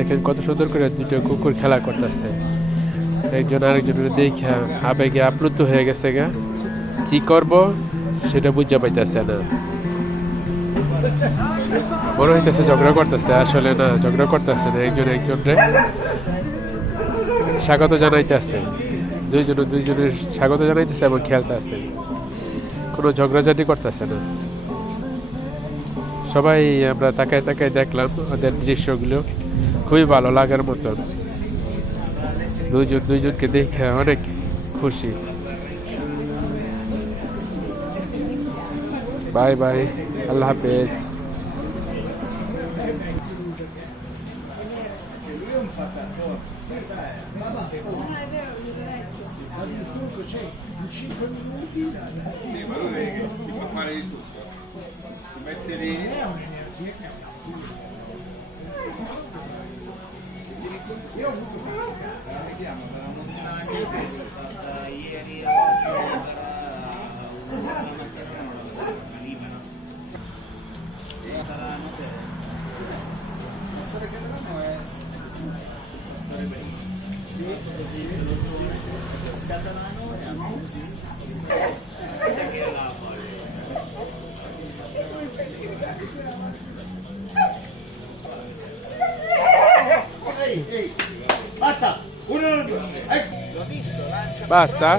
দেখেন কত সুন্দর করে দুটো কুকুর খেলা করতেছে। একজন আরেকজনের দেখে আবেগে আপ্লুত হয়ে গেছে গা, কি করব সেটা বুঝতে পাইতেছে না। মনে হইতেছে ঝগড়া করতেছে, আসলে না, ঝগড়া করতেছে না, একজন একজনের স্বাগত জানাইতেছে। দুইজনের স্বাগত জানাইতেছে এবং খেলতেছে, কোনো ঝগড়াঝাটি করতেছে না। সবাই আমরা তাকায় তাকায় দেখলাম ওদের দৃশ্যগুলো, খুবই ভালো লাগার মতন। দুইজনকে দেখে অনেক খুশি। বাই বাই, আল্লাহ হাফেজ। Sì, ma lui si può fare di tutto. Si mette lì. Io ho avuto vediamo, per una settimana che ho fatta ieri, oggi, una mattina una libera. Sarà notevole. La storia che vedremo è la storia bella. Catalano e anche Basta?